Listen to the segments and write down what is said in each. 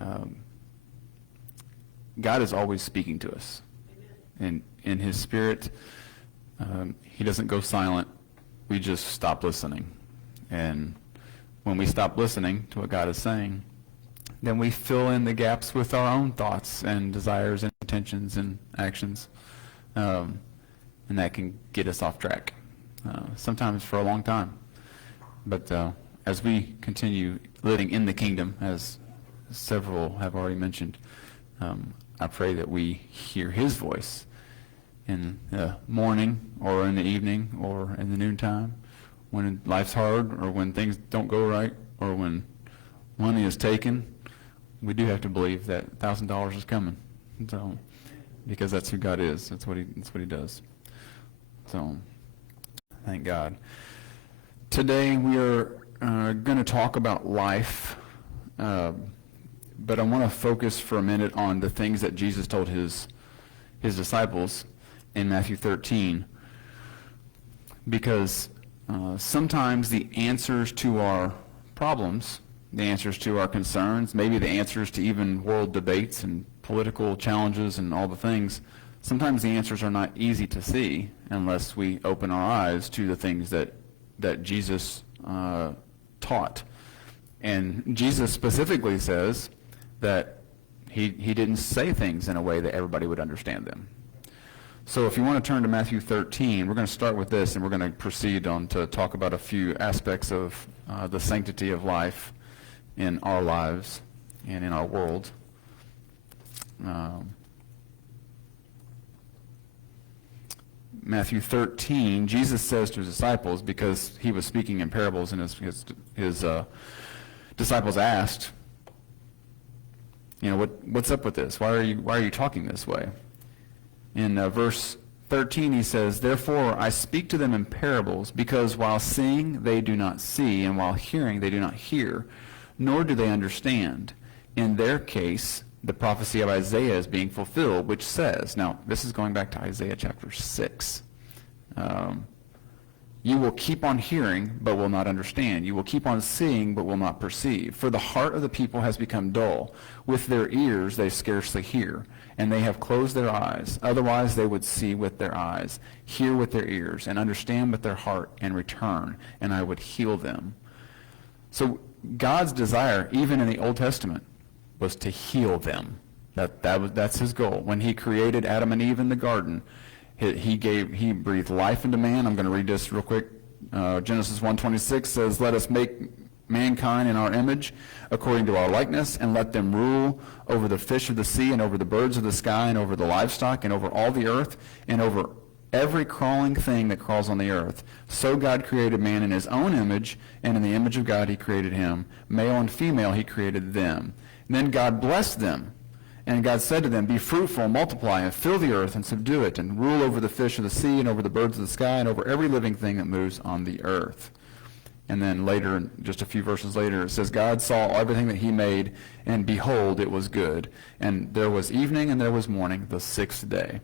um, God is always speaking to us. And in his Spirit, he doesn't go silent. We just stop listening. And when we stop listening to what God is saying, then we fill in the gaps with our own thoughts and desires and intentions and actions. And that can get us off track, sometimes for a long time. But as we continue living in the kingdom, as several have already mentioned, I pray that we hear his voice in the morning or in the evening or in the noontime, when life's hard or when things don't go right or when money is taken. We do have to believe that $1,000 is coming, so because that's who God is. That's what he does. So, thank God. Today we are going to talk about life, but I want to focus for a minute on the things that Jesus told his disciples in Matthew 13, because sometimes the answers to our problems, the answers to our concerns, maybe the answers to even world debates and political challenges and all the things, sometimes the answers are not easy to see unless we open our eyes to the things that Jesus taught. And Jesus specifically says that he didn't say things in a way that everybody would understand them. So if you want to turn to Matthew 13, we're going to start with this, and we're going to proceed on to talk about a few aspects of the sanctity of life in our lives and in our world. Matthew 13, Jesus says to his disciples, because he was speaking in parables, and his disciples asked, what's up with this? Why are you talking this way? In verse 13, he says, "Therefore I speak to them in parables, because while seeing they do not see, and while hearing they do not hear, nor do they understand. In their case, the prophecy of Isaiah is being fulfilled, which says," now this is going back to Isaiah chapter 6, "You will keep on hearing, but will not understand. You will keep on seeing, but will not perceive. For the heart of the people has become dull. With their ears they scarcely hear, and they have closed their eyes. Otherwise they would see with their eyes, hear with their ears, and understand with their heart, and return, and I would heal them." So God's desire, even in the Old Testament, was to heal them. That's his goal. When he created Adam and Eve in the garden, he breathed life into man. I'm going to read this real quick. Genesis 1:26 says, "Let us make mankind in our image, according to our likeness, and let them rule over the fish of the sea, and over the birds of the sky, and over the livestock, and over all the earth, and over every crawling thing that crawls on the earth. So God created man in his own image, and in the image of God he created him. Male and female he created them. And then God blessed them. And God said to them, Be fruitful, multiply, and fill the earth, and subdue it, and rule over the fish of the sea, and over the birds of the sky, and over every living thing that moves on the earth." And then later, just a few verses later, it says, "God saw everything that he made, and behold, it was good. And there was evening, and there was morning, the sixth day."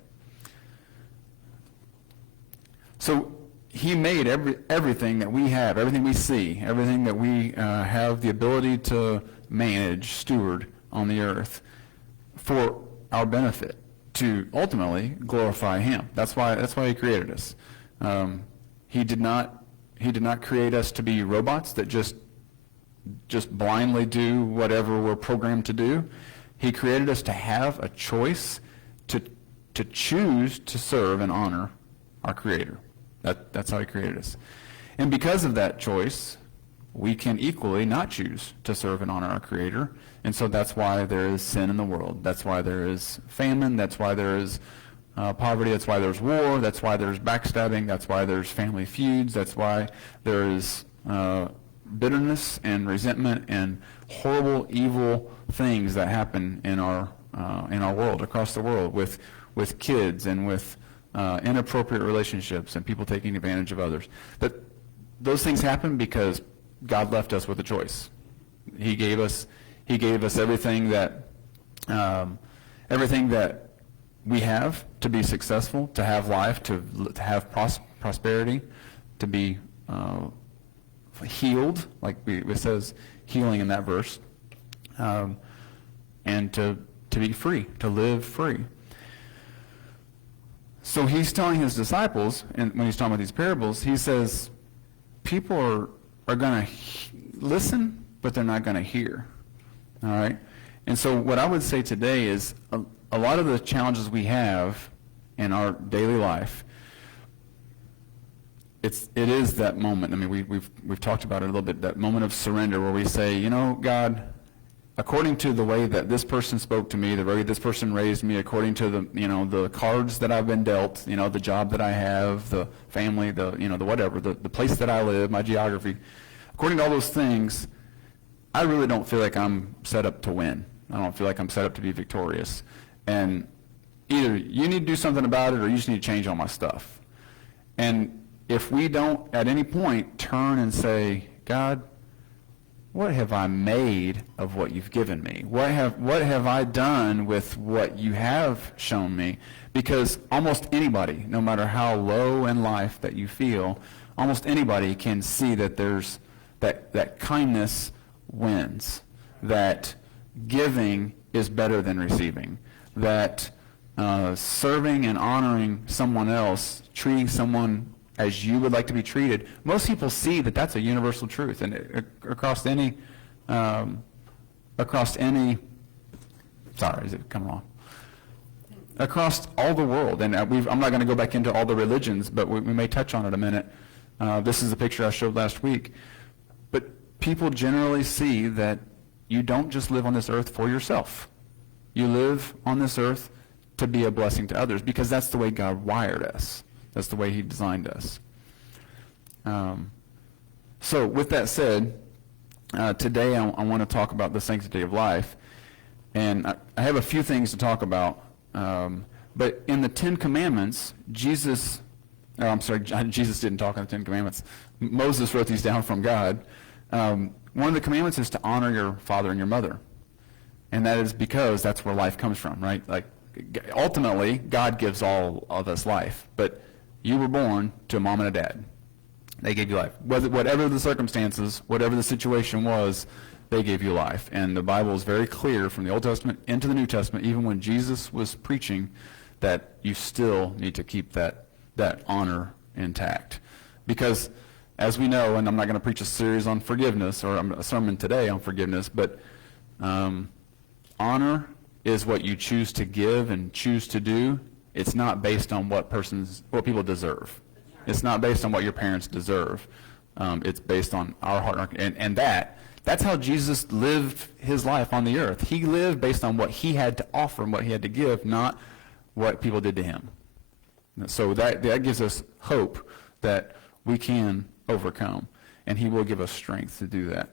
So he made everything that we have, everything we see, everything that we have the ability to manage, steward on the earth, for our benefit, to ultimately glorify him. That's why he created us. He did not create us to be robots that just blindly do whatever we're programmed to do. He created us to have a choice to choose to serve and honor our Creator. That's how he created us. And because of that choice, we can equally not choose to serve and honor our Creator. And so that's why there is sin in the world. That's why there is famine. That's why there is poverty. That's why there's war. That's why there's backstabbing. That's why there's family feuds. That's why there is bitterness and resentment and horrible, evil things that happen in our world, across the world, with kids and with inappropriate relationships and people taking advantage of others. But those things happen because God left us with a choice. He gave us everything that we have to be successful, to have life, to have prosperity, to be healed, like it says healing in that verse. and to be free, to live free. So he's telling his disciples, and when he's talking about these parables, he says, people are going to listen, but they're not going to hear. All right? And so what I would say today is a lot of the challenges we have in our daily life, it is that moment. I mean, we've talked about it a little bit, that moment of surrender where we say, you know, God, according to the way that this person spoke to me, the way this person raised me, according to the cards that I've been dealt, the job that I have, the family, the whatever, the place that I live, my geography, according to all those things, I really don't feel like I'm set up to win. I don't feel like I'm set up to be victorious. And either you need to do something about it or you just need to change all my stuff. And if we don't at any point turn and say, God, what have I made of what you've given me? What have I done with what you have shown me? Because almost anybody, no matter how low in life that you feel, almost anybody can see that there's that kindness wins, that giving is better than receiving, that serving and honoring someone else, treating someone as you would like to be treated, most people see that that's a universal truth, and across any, sorry, is it coming on? Across all the world, and I'm not going to go back into all the religions, but we may touch on it a minute. This is a picture I showed last week. But people generally see that you don't just live on this earth for yourself. You live on this earth to be a blessing to others, because that's the way God wired us. That's the way he designed us. So with that said, today I want to talk about the sanctity of life. And I have a few things to talk about. But in the Ten Commandments, Jesus didn't talk in the Ten Commandments. Moses wrote these down from God. One of the commandments is to honor your father and your mother. And that is because that's where life comes from, right? Like, ultimately, God gives all of us life. But you were born to a mom and a dad. They gave you life. Whatever the circumstances, whatever the situation was, they gave you life. And the Bible is very clear from the Old Testament into the New Testament, even when Jesus was preaching, that you still need to keep that honor intact. Because, as we know, and I'm not going to preach a series on forgiveness or a sermon today on forgiveness, but honor is what you choose to give and choose to do. It's not based on what people deserve. It's not based on what your parents deserve. It's based on our heart, and that's how Jesus lived his life on the earth. He lived based on what he had to offer and what he had to give, not what people did to him. So that gives us hope that we can overcome, and he will give us strength to do that.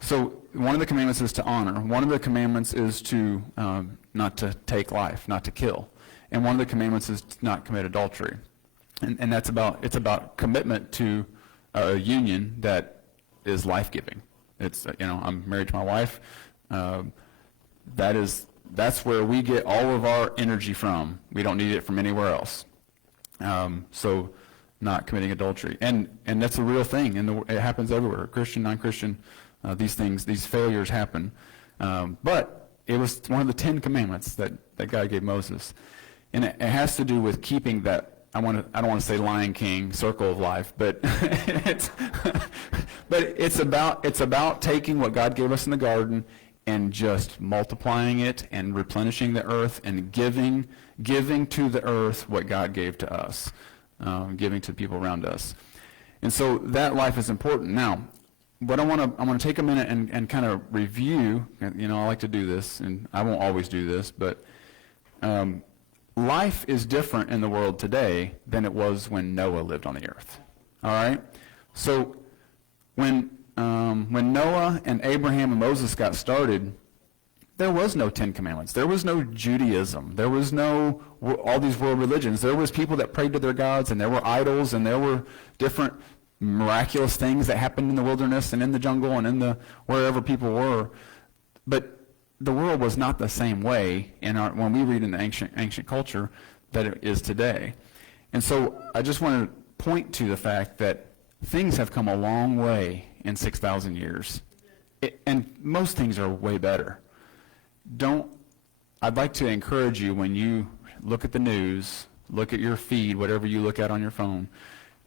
So one of the commandments is to honor. One of the commandments is to not to take life, not to kill. And one of the commandments is to not commit adultery. And it's about commitment to a union that is life-giving. It's, I'm married to my wife. That's where we get all of our energy from. We don't need it from anywhere else. So not committing adultery. And that's a real thing. It happens everywhere. Christian, non-Christian, these failures happen. But it was one of the 10 commandments that God gave Moses. And it has to do with keeping that, I don't want to say Lion King, circle of life, but it's about taking what God gave us in the garden and just multiplying it and replenishing the earth and giving to the earth what God gave to us, giving to the people around us. And so that life is important. Now, what I want to take a minute and kind of review. I like to do this, and I won't always do this, but life is different in the world today than it was when Noah lived on the earth. All right? So when Noah and Abraham and Moses got started, there was no 10 Commandments. There was no Judaism. There was no all these world religions. There was people that prayed to their gods, and there were idols, and there were different miraculous things that happened in the wilderness and in the jungle and in wherever people were. But the world was not the same way when we read in the ancient culture that it is today. And so I just want to point to the fact that things have come a long way in 6,000 years. And most things are way better. I'd like to encourage you when you look at the news, look at your feed, whatever you look at on your phone,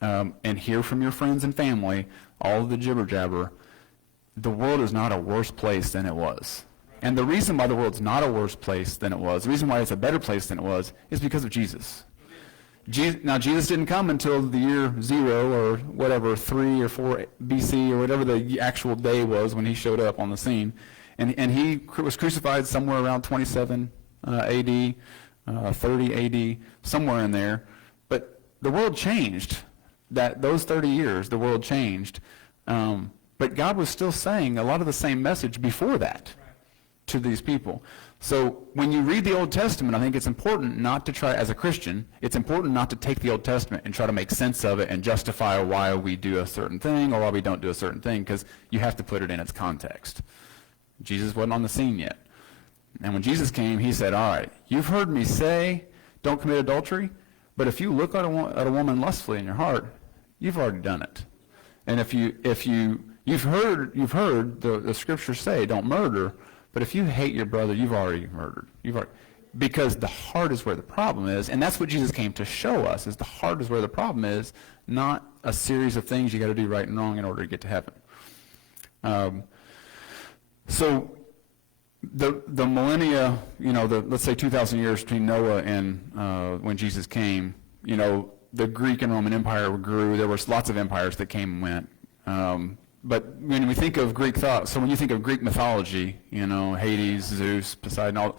and hear from your friends and family all of the jibber jabber. The world is not a worse place than it was. And the reason why the world's not a worse place than it was, the reason why it's a better place than it was, is because of Jesus. Now, Jesus didn't come until the year 0 or whatever, 3 or 4 BC or whatever the actual day was when he showed up on the scene. And he was crucified somewhere around 27 AD, 30 AD, somewhere in there. But the world changed. Those 30 years, the world changed. But God was still saying a lot of the same message before that to these people. So when you read the Old Testament, I think it's important not to try, as a Christian, it's important not to take the Old Testament and try to make sense of it and justify why we do a certain thing or why we don't do a certain thing, because you have to put it in its context. Jesus wasn't on the scene yet. And when Jesus came, he said, all right, you've heard me say, don't commit adultery, but if you look at a woman lustfully in your heart, you've already done it. And you've heard the scriptures say, don't murder, but if you hate your brother, you've already murdered. Because the heart is where the problem is, and that's what Jesus came to show us, is the heart is where the problem is, not a series of things you got to do right and wrong in order to get to heaven. So the millennia, let's say 2,000 years between Noah and when Jesus came, the Greek and Roman Empire grew. There was lots of empires that came and went. But when we think of Greek thought, so when you think of Greek mythology, Hades, Zeus, Poseidon,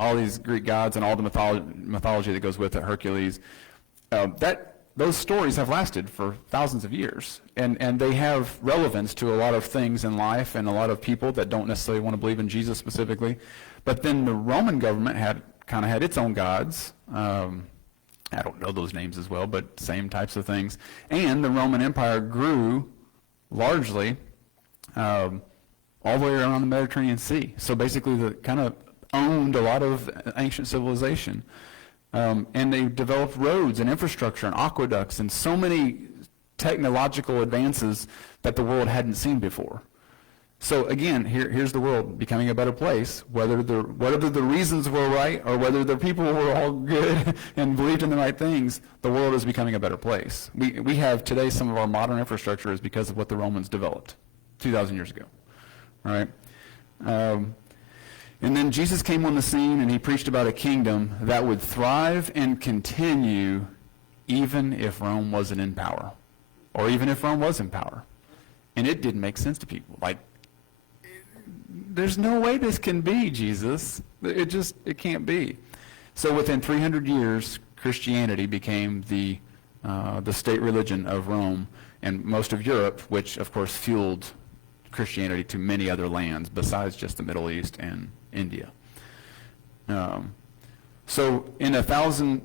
all these Greek gods and all the mythology that goes with it, Hercules, those stories have lasted for thousands of years. And they have relevance to a lot of things in life and a lot of people that don't necessarily want to believe in Jesus specifically. But then the Roman government had its own gods. I don't know those names as well, but same types of things. And the Roman Empire grew largely all the way around the Mediterranean Sea. So basically they kind of owned a lot of ancient civilization. And they developed roads and infrastructure and aqueducts and so many technological advances that the world hadn't seen before. So again, here's the world becoming a better place, whether the reasons were right or whether the people were all good and believed in the right things, the world is becoming a better place. We have today some of our modern infrastructure is because of what the Romans developed 2,000 years ago. All right? And then Jesus came on the scene and he preached about a kingdom that would thrive and continue even if Rome wasn't in power, or even if Rome was in power. And it didn't make sense to people. Like, there's no way this can be, Jesus. It can't be. So within 300 years, Christianity became the state religion of Rome and most of Europe, which of course fueled Christianity to many other lands besides just the Middle East and India. So in 1,000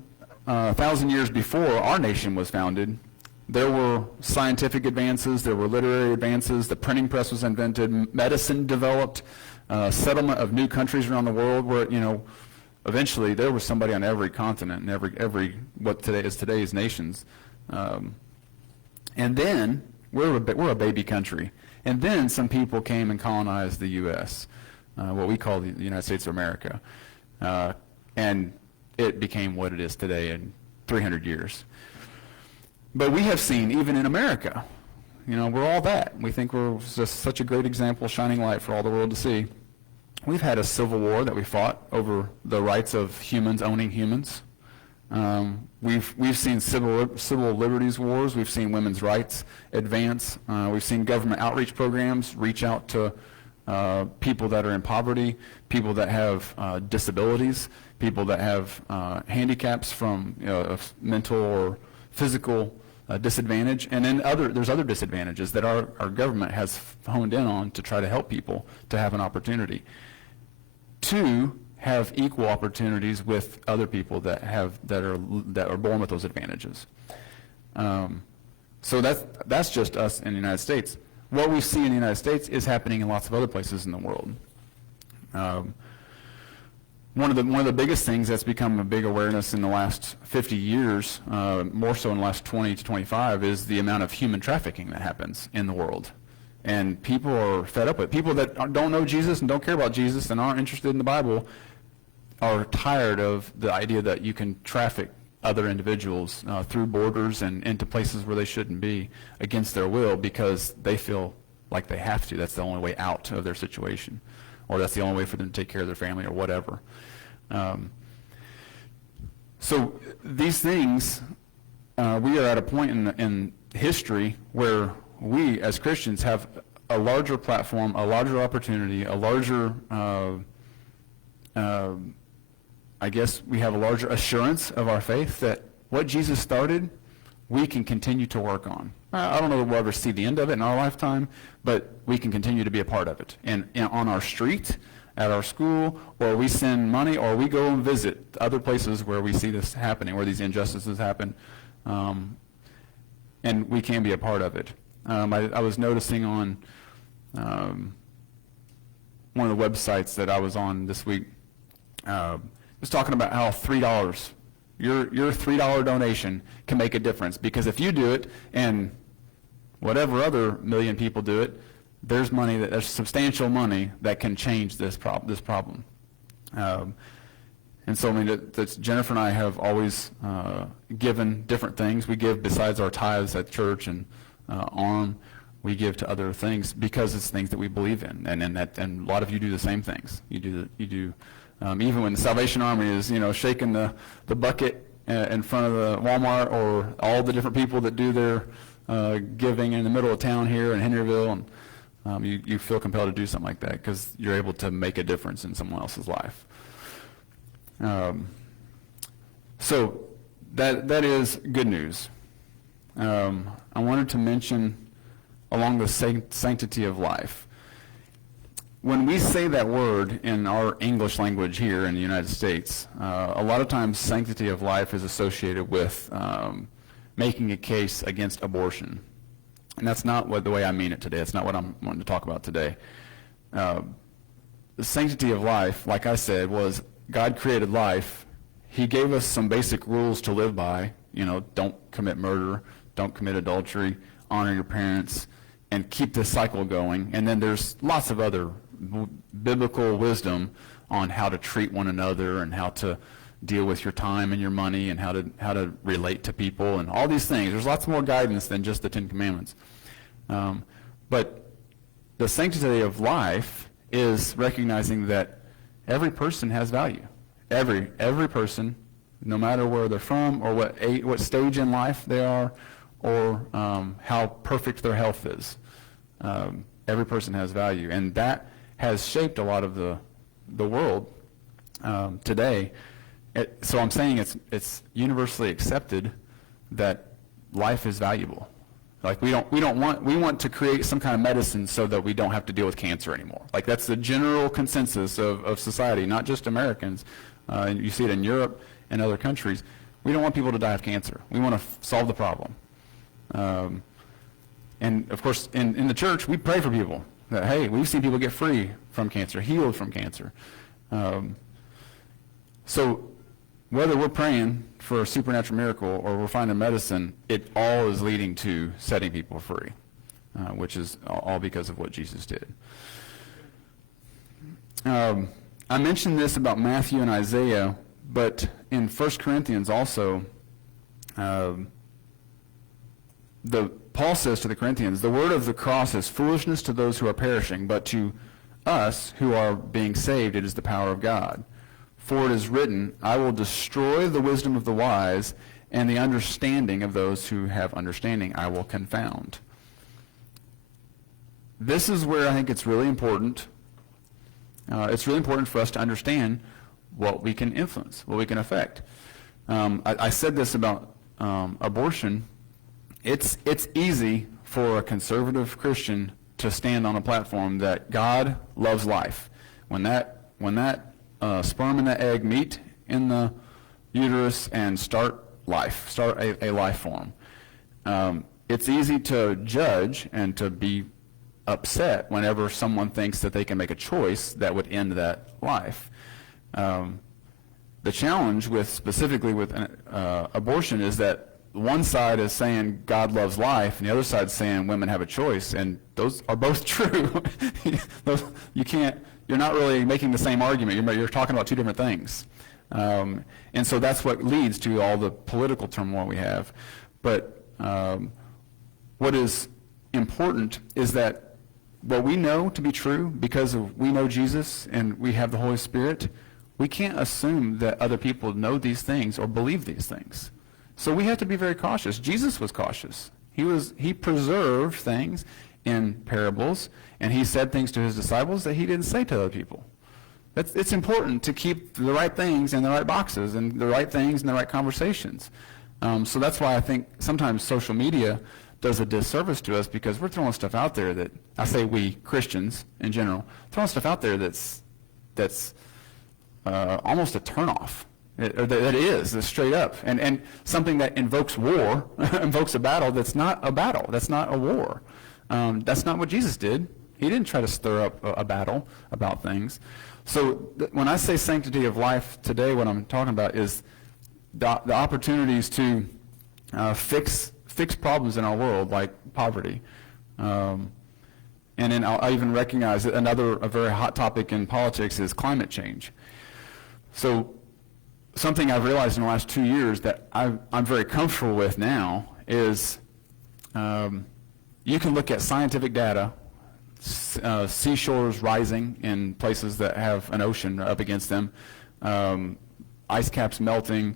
years before our nation was founded, there were scientific advances, there were literary advances, the printing press was invented, medicine developed, settlement of new countries around the world where, eventually there was somebody on every continent and every what today is today's nations. And then we're a baby country. And then some people came and colonized the U.S., what we call the United States of America. And it became what it is today in 300 years. But we have seen, even in America, we're all that. We think we're just such a great example, shining light for all the world to see. We've had a civil war that we fought over the rights of humans owning humans. We've seen civil liberties wars. We've seen women's rights advance. We've seen government outreach programs reach out to people that are in poverty, people that have disabilities, people that have handicaps from mental or physical disadvantage, and then there's other disadvantages that our government has honed in on to try to help people to have an opportunity to have equal opportunities with other people that are born with those advantages. So that's just us in the United States. What we see in the United States is happening in lots of other places in the world. One of the biggest things that's become a big awareness in the last 50 years, more so in the last 20 to 25, is the amount of human trafficking that happens in the world. And people are fed up with it. People that don't know Jesus and don't care about Jesus and aren't interested in the Bible are tired of the idea that you can traffic other individuals through borders and into places where they shouldn't be against their will because they feel like they have to. That's the only way out of their situation, or that's the only way for them to take care of their family or whatever. So these things, we are at a point in history where we as Christians have a larger platform, a larger opportunity, a larger, I guess we have a larger assurance of our faith that what Jesus started, we can continue to work on. I don't know that we'll ever see the end of it in our lifetime, but we can continue to be a part of it. And on our street, at our school, or we send money, or we go and visit other places where we see this happening, where these injustices happen, and we can be a part of it. I was noticing on one of the websites that I was on this week, was talking about how $3, your $3 donation can make a difference, because if you do it and whatever other million people do it, there's substantial money that can change this problem. And so, I mean, Jennifer and I have always given different things. We give besides our tithes at church and ARM. We give to other things because it's things that we believe in, and a lot of you do the same things. You do. Even when the Salvation Army is, shaking the bucket in front of the Walmart, or all the different people that do their giving in the middle of town here in Henryville, and you feel compelled to do something like that because you're able to make a difference in someone else's life. So that is good news. I wanted to mention along the sanctity of life. When we say that word in our English language here in the United States, a lot of times sanctity of life is associated with making a case against abortion. And that's not the way I mean it today. It's not what I'm wanting to talk about today. The sanctity of life, like I said, was God created life. He gave us some basic rules to live by. Don't commit murder, don't commit adultery, honor your parents, and keep this cycle going. And then there's lots of other biblical wisdom on how to treat one another and how to deal with your time and your money and how to relate to people and all these things. There's lots more guidance than just the Ten Commandments. But the sanctity of life is recognizing that every person has value. Every person, no matter where they're from or what stage in life they are, or how perfect their health is. Every person has value, and that has shaped a lot of the world today. So I'm saying it's universally accepted that life is valuable. Like we want to create some kind of medicine so that we don't have to deal with cancer anymore. Like that's the general consensus of society, not just Americans. And you see it in Europe and other countries. We don't want people to die of cancer. We want to solve the problem. And of course, in the church, we pray for people that, hey, we've seen people get free from cancer, healed from cancer. So whether we're praying for a supernatural miracle or we're finding medicine, it all is leading to setting people free, which is all because of what Jesus did. I mentioned this about Matthew and Isaiah, but in 1 Corinthians also, Paul says to the Corinthians, the word of the cross is foolishness to those who are perishing, but to us who are being saved, it is the power of God. For it is written, I will destroy the wisdom of the wise, and the understanding of those who have understanding I will confound. This is where I think it's really important. It's really important for us to understand what we can influence, what we can affect. I said this about abortion. It's easy for a conservative Christian to stand on a platform that God loves life. When that sperm and that egg meet in the uterus and start a life form, it's easy to judge and to be upset whenever someone thinks that they can make a choice that would end that life. The challenge specifically with abortion is that one side is saying God loves life, and the other side is saying women have a choice, and those are both true. You're not really making the same argument. You're talking about two different things. And so that's what leads to all the political turmoil we have. But what is important is that what we know to be true, because we know Jesus and we have the Holy Spirit, we can't assume that other people know these things or believe these things. So we have to be very cautious. Jesus was cautious. He preserved things in parables, and he said things to his disciples that he didn't say to other people. It's important to keep the right things in the right boxes and the right things in the right conversations. So that's why I think sometimes social media does a disservice to us, because we're throwing stuff out there that, I say we, Christians in general, throwing stuff out there that's almost a turnoff. That is straight up. And something that invokes war, invokes a battle that's not a battle, that's not a war. That's not what Jesus did. He didn't try to stir up a battle about things. So when I say sanctity of life today, what I'm talking about is the opportunities to fix problems in our world, like poverty. And then I even recognize that a very hot topic in politics is climate change. So something I've realized in the last 2 years that I'm very comfortable with now is you can look at scientific data, seashores rising in places that have an ocean up against them, ice caps melting,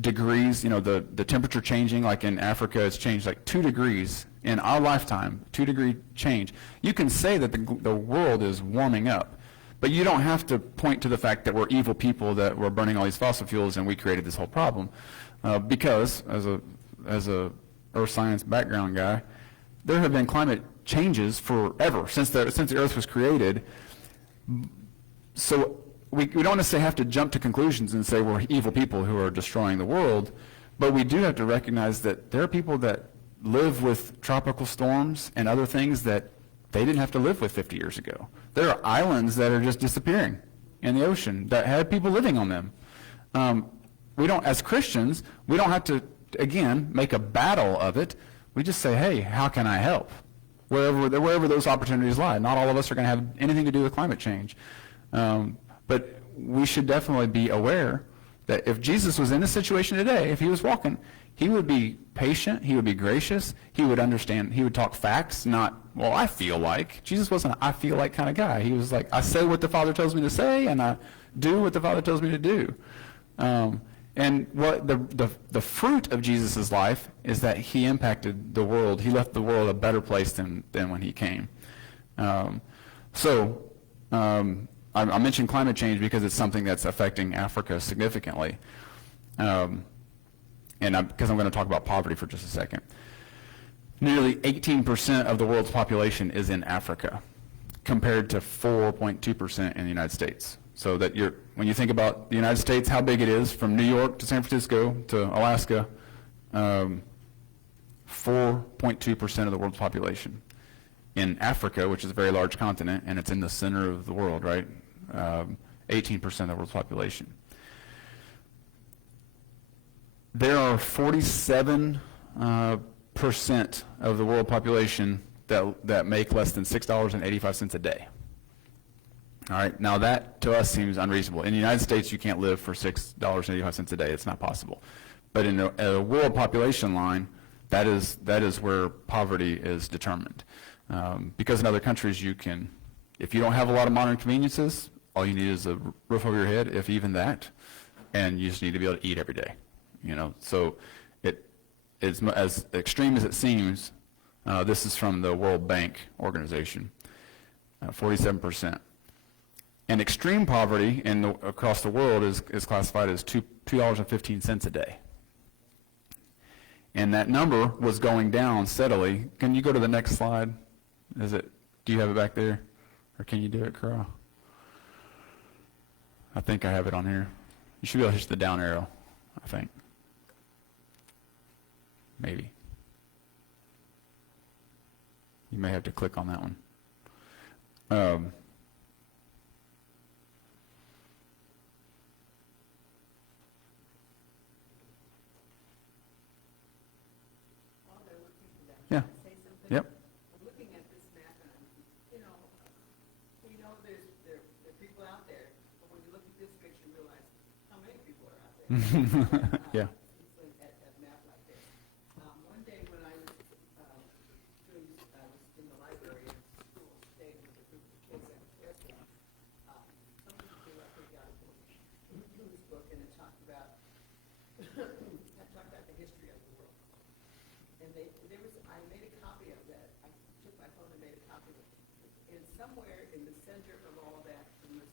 degrees, the temperature changing, like in Africa it's changed like 2 degrees in our lifetime, 2-degree change. You can say that the world is warming up, but you don't have to point to the fact that we're evil people, that we're burning all these fossil fuels and we created this whole problem. Because, as a earth science background guy, there have been climate changes forever, since the earth was created. So we don't necessarily have to jump to conclusions and say we're evil people who are destroying the world, but we do have to recognize that there are people that live with tropical storms and other things that they didn't have to live with 50 years ago. There are islands that are just disappearing in the ocean that had people living on them. As Christians, we don't have to, again, make a battle of it. We just say, hey, how can I help? Wherever those opportunities lie. Not all of us are going to have anything to do with climate change. But we should definitely be aware that if Jesus was in this situation today, if he was walking, he would be patient, he would be gracious, he would understand, he would talk facts, not, well, I feel like. Jesus wasn't an I feel like kind of guy. He was like, I say what the Father tells me to say, and I do what the Father tells me to do. And what the fruit of Jesus' life is that he impacted the world. He left the world a better place than when he came. I mentioned climate change because it's something that's affecting Africa significantly. Because I'm going to talk about poverty for just a second. Nearly 18% of the world's population is in Africa, compared to 4.2% in the United States. So that when you think about the United States, how big it is, from New York to San Francisco to Alaska, 4.2% of the world's population. In Africa, which is a very large continent, and it's in the center of the world, right? 18% of the world's population. There are 47% of the world population that make less than $6.85 a day. All right, now that to us seems unreasonable. In the United States, you can't live for $6.85 a day. It's not possible. But in a world population line, that is where poverty is determined. Because in other countries, if you don't have a lot of modern conveniences, all you need is a roof over your head, if even that, and you just need to be able to eat every day. So it's as extreme as it seems. This is from the World Bank organization, 47%. And extreme poverty across the world is classified as $2.15 a day. And that number was going down steadily. Can you go to the next slide? Do you have it back there? Or can you do it, Carl? I think I have it on here. You should be able to hit the down arrow, I think. Maybe. You may have to click on that one. Yeah. At map like this. One day when I was I was in the library at school, staying with a group of kids I was there for, somebody came up and got this book, and it talked about the history of the world. And I made a copy of that. I took my phone and made a copy of it. And somewhere in the center of all that, in the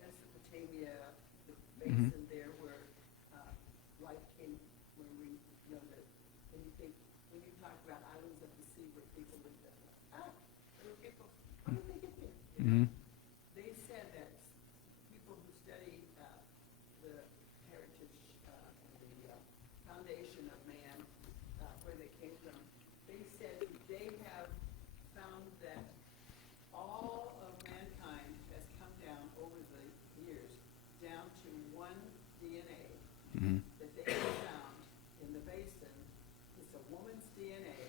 Mesopotamia, the basin there where life came, where we know that when you talk about islands of the sea where people lived there, there were people, how did they get there? Mm-hmm. They said that people who study the heritage and the foundation of man, where they came from, they said they have found that all of mankind has come down over the years down to one DNA Mm-hmm. that they have found in the basin. It's a woman's DNA,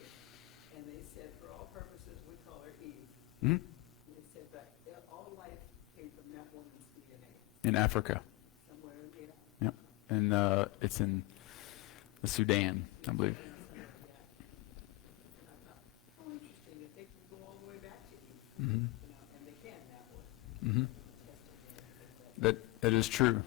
and they said for all purposes we call her Eve. Mm-hmm. They said that all life came from that woman's DNA. In Africa. Somewhere in the Yep. And it's in the Sudan, I believe. And I thought, oh, interesting, if they can go all the way back to Eve, Mm-hmm. and they can that way. Mm-hmm. That is true.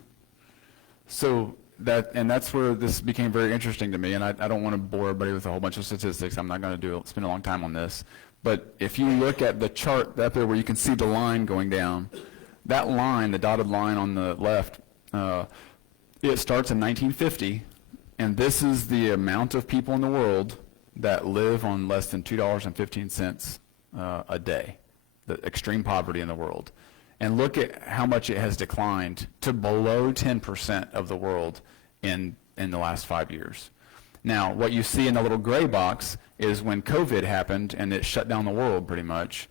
So that's where this became very interesting to me, and I don't want to bore everybody with a whole bunch of statistics. I'm not going to spend a long time on this. But if you look at the chart up there where you can see the line going down, that line, the dotted line on the left, it starts in 1950, and this is the amount of people in the world that live on less than $2.15 a day, the extreme poverty in the world. And look at how much it has declined to below 10% of the world in the last 5 years. Now, what you see in the little gray box is when COVID happened and it shut down the world pretty much,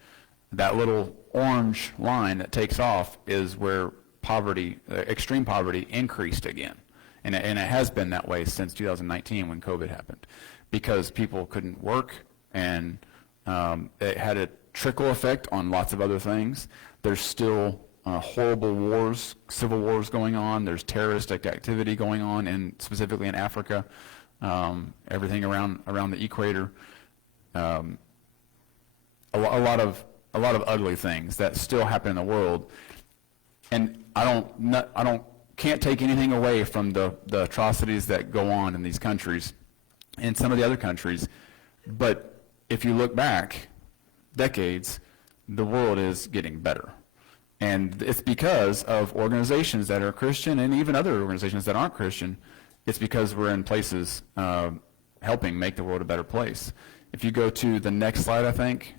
that little orange line that takes off is where poverty, extreme poverty, increased again. And it has been that way since 2019 when COVID happened, because people couldn't work, and it had a trickle effect on lots of other things. There's still horrible wars, civil wars going on. There's terroristic activity going on, and specifically in Africa, everything around the equator. A lot of ugly things that still happen in the world, and can't take anything away from the atrocities that go on in these countries and some of the other countries. But if you look back decades, the world is getting better. And it's because of organizations that are Christian, and even other organizations that aren't Christian. It's because we're in places helping make the world a better place. If you go to the next slide, I think.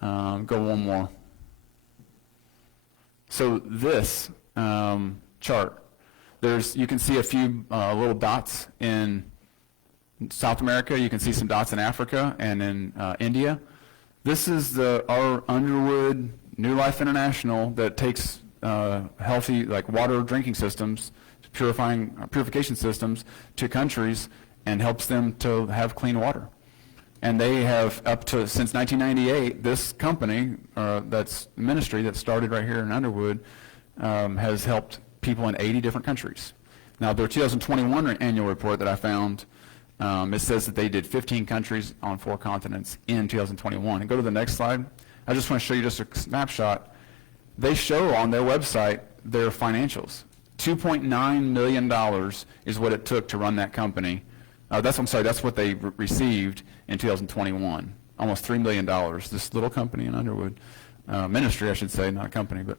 Go one more. So this chart, you can see a few little dots in South America. You can see some dots in Africa and in India. This is our Underwood New Life International that takes healthy, like water drinking systems, purification systems to countries and helps them to have clean water. And they have since 1998, this company, that's ministry that started right here in Underwood, has helped people in 80 different countries. Now, their 2021 annual report that I found, it says that they did 15 countries on 4 continents in 2021. And go to the next slide. I just want to show you just a snapshot. They show on their website their financials. $2.9 million is what it took to run that company. That's what they received in 2021. Almost $3 million. This little company in Underwood, ministry, I should say, not a company, but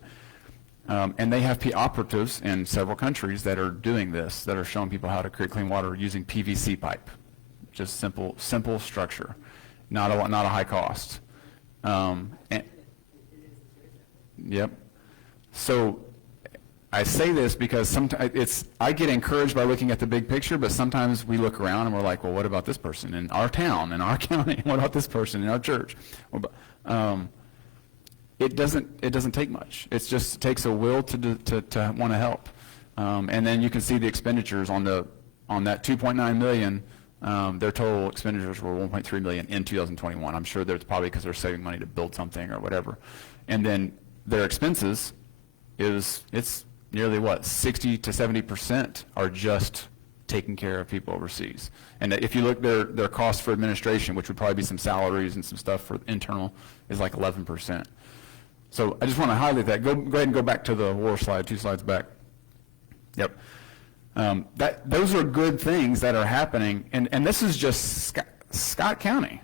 and they have operatives in several countries that are doing this, that are showing people how to create clean water using PVC pipe. Just simple structure, not a high cost. Yep. So I say this because sometimes I get encouraged by looking at the big picture, but sometimes we look around and we're like, well, what about this person in our town, in our county? What about this person in our church? It doesn't take much. It just takes a will to want to help. And then you can see the expenditures on that 2.9 million. Their total expenditures were 1.3 million in 2021. I'm sure that's probably because they're saving money to build something or whatever. And then their expenses it's nearly 60 to 70% are just taking care of people overseas. And if you look their cost for administration, which would probably be some salaries and some stuff for internal, is like 11%. So I just want to highlight that. Go ahead and go back to the war slide, 2 slides back. Yep. Those are good things that are happening, and this is just Scott County.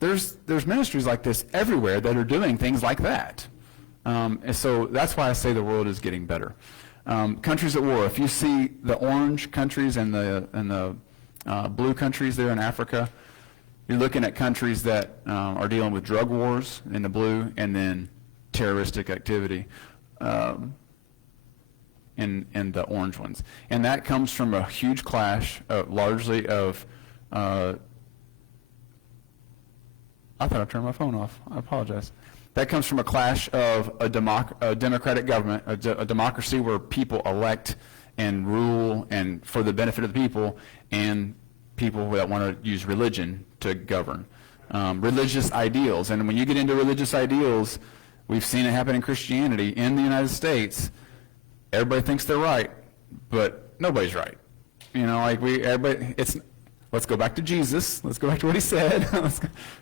There's ministries like this everywhere that are doing things like that. And so that's why I say the world is getting better. Countries at war. If you see the orange countries and the blue countries there in Africa, you're looking at countries that are dealing with drug wars in the blue, and then terroristic activity in the orange ones. And that comes from a huge clash, largely of I thought I turned my phone off. I apologize. That comes from a clash of a democratic government, a democracy where people elect and rule and for the benefit of the people, and people that want to use religion to govern. Religious ideals. And when you get into religious ideals, we've seen it happen in Christianity in the United States. Everybody thinks they're right, but nobody's right. You know, like let's go back to Jesus. Let's go back to what he said.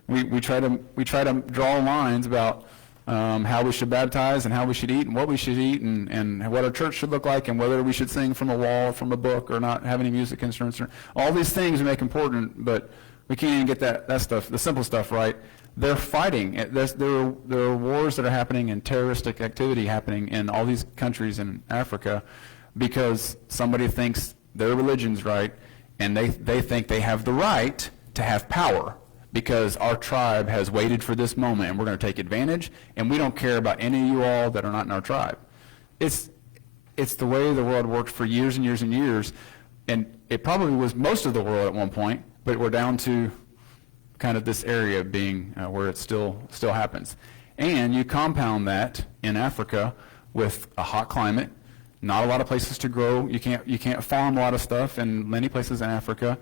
we try to draw lines about how we should baptize and how we should eat and what we should eat and what our church should look like and whether we should sing from a wall or from a book or not have any music instruments. All these things we make important, but we can't even get that stuff, the simple stuff, right. They're fighting. There are wars that are happening and terroristic activity happening in all these countries in Africa because somebody thinks their religion's right, and they think they have the right to have power because our tribe has waited for this moment, and we're going to take advantage, and we don't care about any of you all that are not in our tribe. It's the way the world worked for years and years and years, and it probably was most of the world at one point, but we're down to kind of this area being where it still happens. And you compound that in Africa with a hot climate, not a lot of places to grow. You can't farm a lot of stuff in many places in Africa,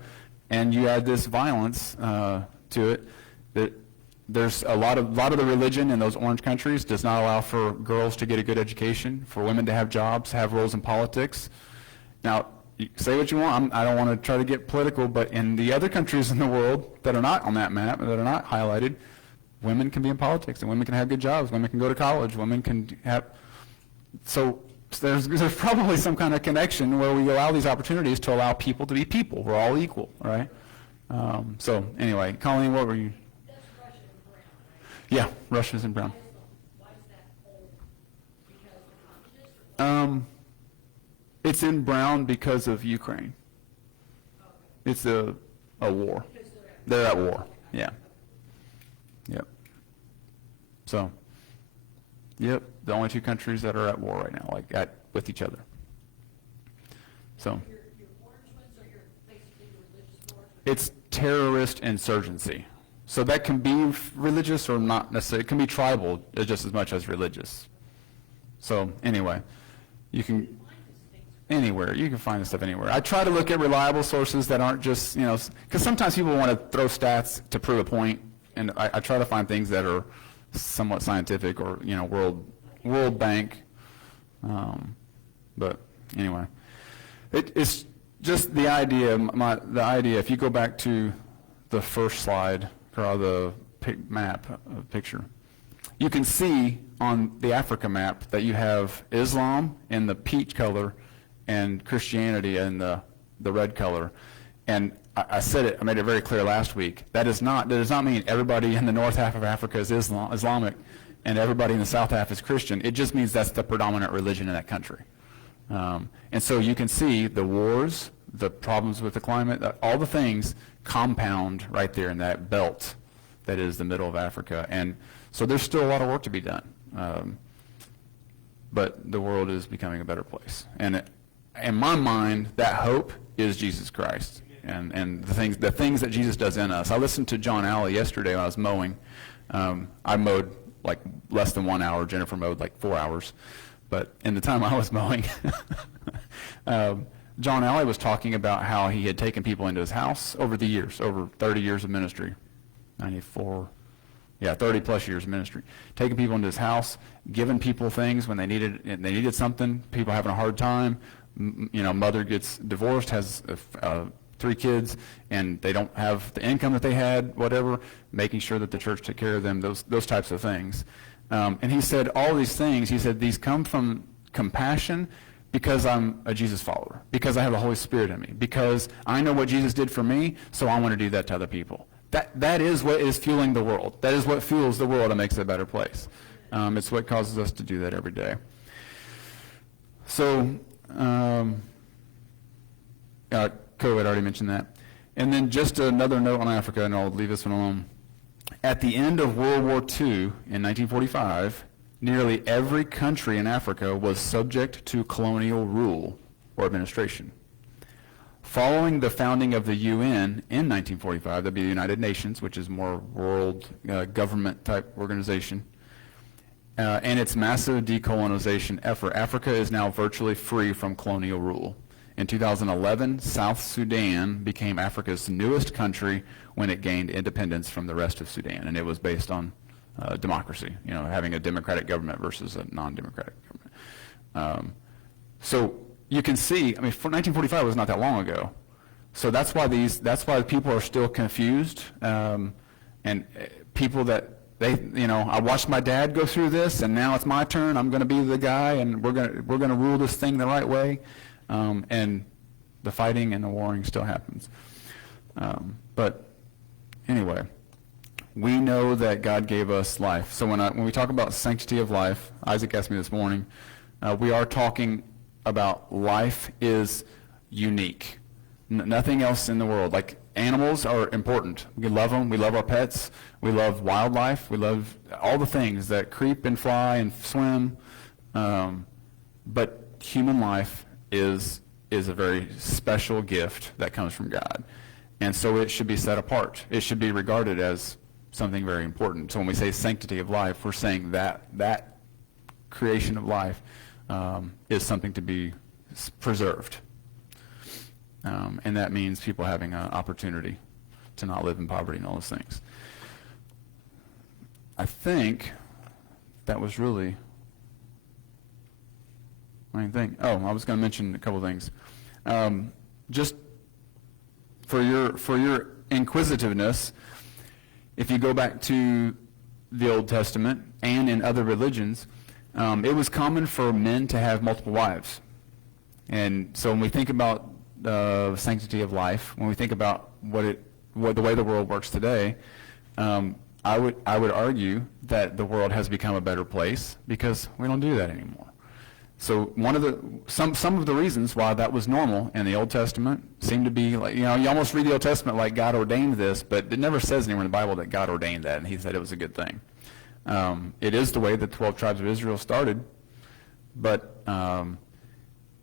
and you add this violence to it. That there's a lot of the religion in those orange countries does not allow for girls to get a good education, for women to have jobs, have roles in politics. Now, you say what you want. I don't want to try to get political, but in the other countries in the world that are not on that map, that are not highlighted, women can be in politics, and women can have good jobs. Women can go to college. Women can have. So there's probably some kind of connection where we allow these opportunities to allow people to be people. We're all equal, right? So anyway, Colleen, what were you? That's Russia and brown, right? Yeah, Russia's in brown. Why is that old? Because of communists? It's in brown because of Ukraine. Okay. It's a war. Because They're at war. Yeah. Yep. So, yep, the only 2 countries that are at war right now, with each other. So. Your orange ones are basically your religious wars? It's terrorist insurgency. So that can be religious or not necessarily. It can be tribal just as much as religious. So anyway, you can anywhere. You can find this stuff anywhere. I try to look at reliable sources that aren't just, because sometimes people want to throw stats to prove a point, and I try to find things that are somewhat scientific or, World Bank. But anyway, it's just the idea, if you go back to the first slide, or the picture, you can see on the Africa map that you have Islam in the peach color and Christianity in the red color. And I made it very clear last week, that does not mean everybody in the north half of Africa is Islamic and everybody in the south half is Christian. It just means that's the predominant religion in that country. And so you can see the wars, the problems with the climate, all the things compound right there in that belt that is the middle of Africa. And so there's still a lot of work to be done. But the world is becoming a better place. And in my mind, that hope is Jesus Christ and the things that Jesus does in us. I listened to John Alley yesterday when I was mowing. I mowed like less than 1 hour. Jennifer mowed like 4 hours. But in the time I was mowing, John Alley was talking about how he had taken people into his house over the years, over 30 years of ministry, 94, 30-plus years of ministry. Taking people into his house, giving people things when they needed something, people having a hard time. Mother gets divorced, has 3 kids, and they don't have the income that they had, whatever, making sure that the church took care of them, those types of things. And he said all these things, he said, these come from compassion because I'm a Jesus follower, because I have the Holy Spirit in me, because I know what Jesus did for me, so I want to do that to other people. That is what is fueling the world. That is what fuels the world and makes it a better place. It's what causes us to do that every day. So, COVID, I already mentioned that. And then just another note on Africa, and I'll leave this one alone. At the end of World War II in 1945, nearly every country in Africa was subject to colonial rule or administration. Following the founding of the UN in 1945, that'd be the United Nations, which is more world government type organization, and its massive decolonization effort, Africa is now virtually free from colonial rule. In 2011, South Sudan became Africa's newest country when it gained independence from the rest of Sudan, and it was based on democracy, having a democratic government versus a non-democratic government. So you can see, 1945 was not that long ago. So that's why people are still confused, and people that I watched my dad go through this, and now it's my turn. I'm going to be the guy, and we're going to rule this thing the right way. And the fighting and the warring still happens. But anyway, we know that God gave us life. So when we talk about sanctity of life, Isaac asked me this morning, we are talking about life is unique. Nothing else in the world. Like animals are important. We love them. We love our pets. We love wildlife. We love all the things that creep and fly and swim. But human life is a very special gift that comes from God. And so it should be set apart. It should be regarded as something very important. So when we say sanctity of life, we're saying that creation of life is something to be preserved. And that means people having an opportunity to not live in poverty and all those things. I think that was really main thing. Oh, I was going to mention a couple things. Just for your inquisitiveness, if you go back to the Old Testament and in other religions, it was common for men to have multiple wives. And so when we think about the sanctity of life, when we think about the way the world works today, I would argue that the world has become a better place because we don't do that anymore. So some of the reasons why that was normal in the Old Testament seem to be like, you almost read the Old Testament like God ordained this, but it never says anywhere in the Bible that God ordained that, and he said it was a good thing. It is the way the 12 tribes of Israel started, but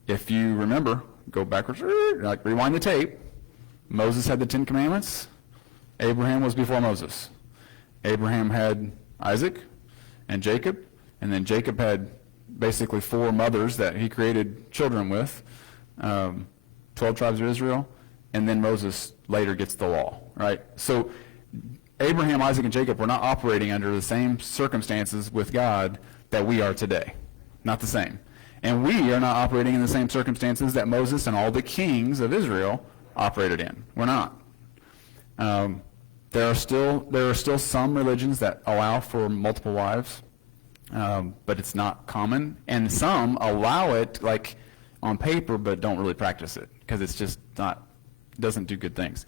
if you remember, go backwards, like rewind the tape, Moses had the 10 Commandments. Abraham was before Moses. Abraham had Isaac and Jacob, and then Jacob had basically 4 mothers that he created children with, 12 tribes of Israel, and then Moses later gets the law, right? So Abraham, Isaac, and Jacob were not operating under the same circumstances with God that we are today. Not the same. And we are not operating in the same circumstances that Moses and all the kings of Israel operated in. We're not. There are still some religions that allow for multiple wives, but it's not common. And some allow it, like on paper, but don't really practice it because it's just doesn't do good things.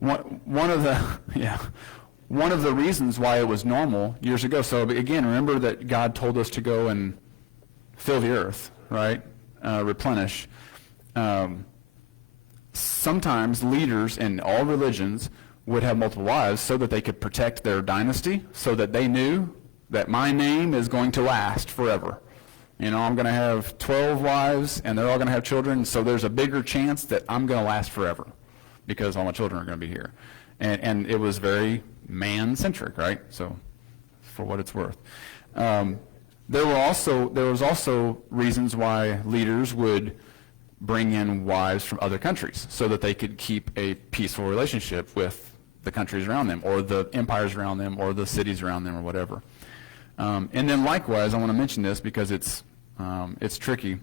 One of the reasons why it was normal years ago. So again, remember that God told us to go and fill the earth, right? Replenish. Sometimes leaders in all religions would have multiple wives so that they could protect their dynasty, so that they knew that my name is going to last forever. I'm going to have 12 wives, and they're all going to have children, so there's a bigger chance that I'm going to last forever because all my children are going to be here. And it was very man-centric, right? So for what it's worth. There was also reasons why leaders would bring in wives from other countries so that they could keep a peaceful relationship with the countries around them, or the empires around them, or the cities around them, or whatever. And then likewise, I want to mention this because it's tricky.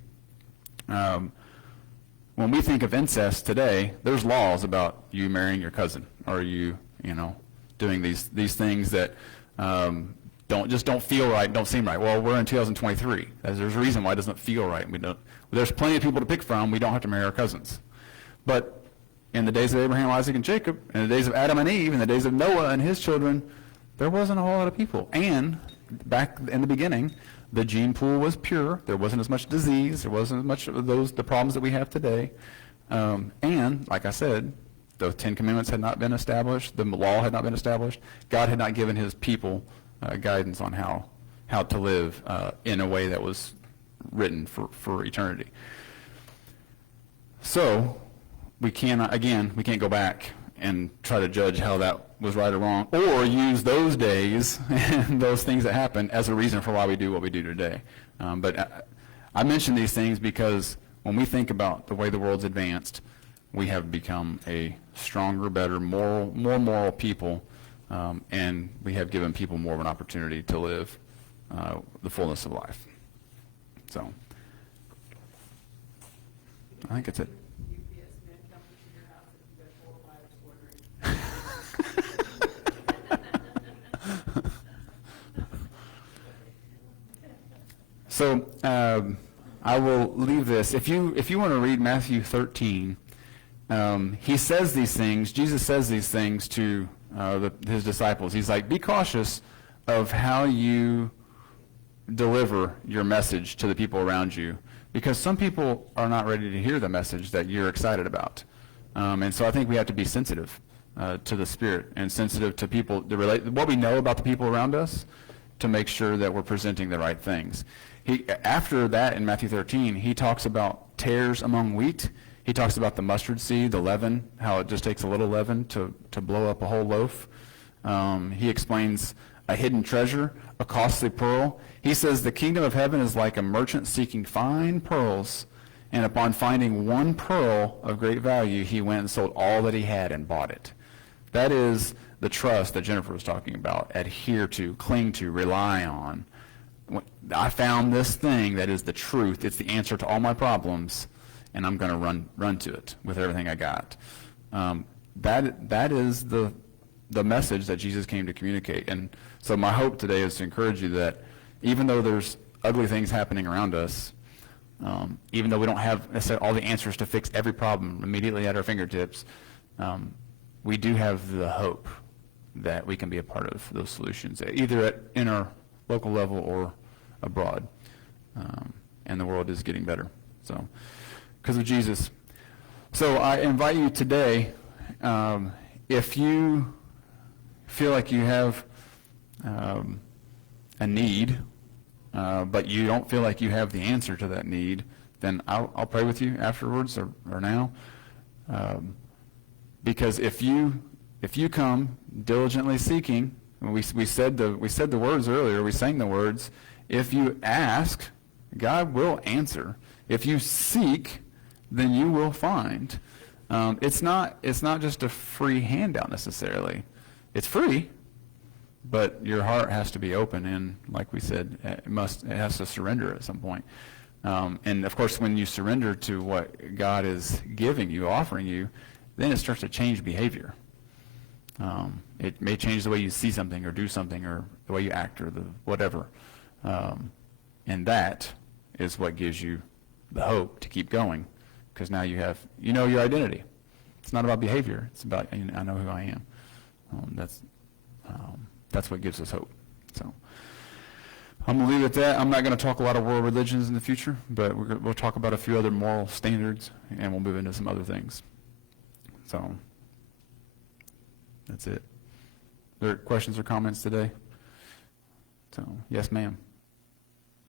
When we think of incest today, there's laws about you marrying your cousin, or you doing these things that don't feel right, don't seem right. Well, we're in 2023. There's a reason why it doesn't feel right. There's plenty of people to pick from. We don't have to marry our cousins. But in the days of Abraham, Isaac, and Jacob, in the days of Adam and Eve, in the days of Noah and his children, there wasn't a whole lot of people. And back in the beginning, the gene pool was pure. There wasn't as much disease. There wasn't as much of the problems that we have today. And, like I said, the Ten Commandments had not been established. The law had not been established. God had not given his people guidance on how to live in a way that was written for eternity. So we can't go back and try to judge how that was right or wrong, or use those days and those things that happened as a reason for why we do what we do today. But I mention these things because when we think about the way the world's advanced, we have become a stronger, better, more moral people, and we have given people more of an opportunity to live the fullness of life. So I think that's it. UPS man comes to your house and you've got 4 wives ordering. So I will leave this. If you want to read Matthew 13, he says these things. Jesus says these things to his disciples. He's like, be cautious of how you deliver your message to the people around you, because some people are not ready to hear the message that you're excited about. And so I think we have to be sensitive to the Spirit and sensitive to people, what we know about the people around us, to make sure that we're presenting the right things. After that, in Matthew 13, he talks about tares among wheat. He talks about the mustard seed, the leaven, how it just takes a little leaven to blow up a whole loaf. He explains a hidden treasure, a costly pearl. He says the kingdom of heaven is like a merchant seeking fine pearls, and upon finding one pearl of great value, he went and sold all that he had and bought it. That is the trust that Jennifer was talking about. Adhere to, cling to, rely on. I found this thing that is the truth. It's the answer to all my problems, and I'm going to run to it with everything I got. That is the message that Jesus came to communicate. And so my hope today is to encourage you that even though there's ugly things happening around us, even though we don't have necessarily all the answers to fix every problem immediately at our fingertips, we do have the hope that we can be a part of those solutions, either in our local level or abroad. And the world is getting better, so because of Jesus. So I invite you today, if you feel like you have a need, but you don't feel like you have the answer to that need, then I'll pray with you afterwards or now. Because if you come diligently seeking, we said the words earlier, we sang the words, if you ask, God will answer. If you seek, then you will find. It's not just a free handout necessarily. It's free, but your heart has to be open, and like we said, it has to surrender at some point. And of course, when you surrender to what God is giving you, offering you, then it starts to change behavior. It may change the way you see something or do something or the way you act or whatever. And that is what gives you the hope to keep going, because now you know your identity. It's not about behavior. It's about, I know who I am. That's what gives us hope. So I'm going to leave it at that. I'm not going to talk a lot of world religions in the future, but we'll talk about a few other moral standards, and we'll move into some other things. So that's it. Are there questions or comments today? So, yes, ma'am.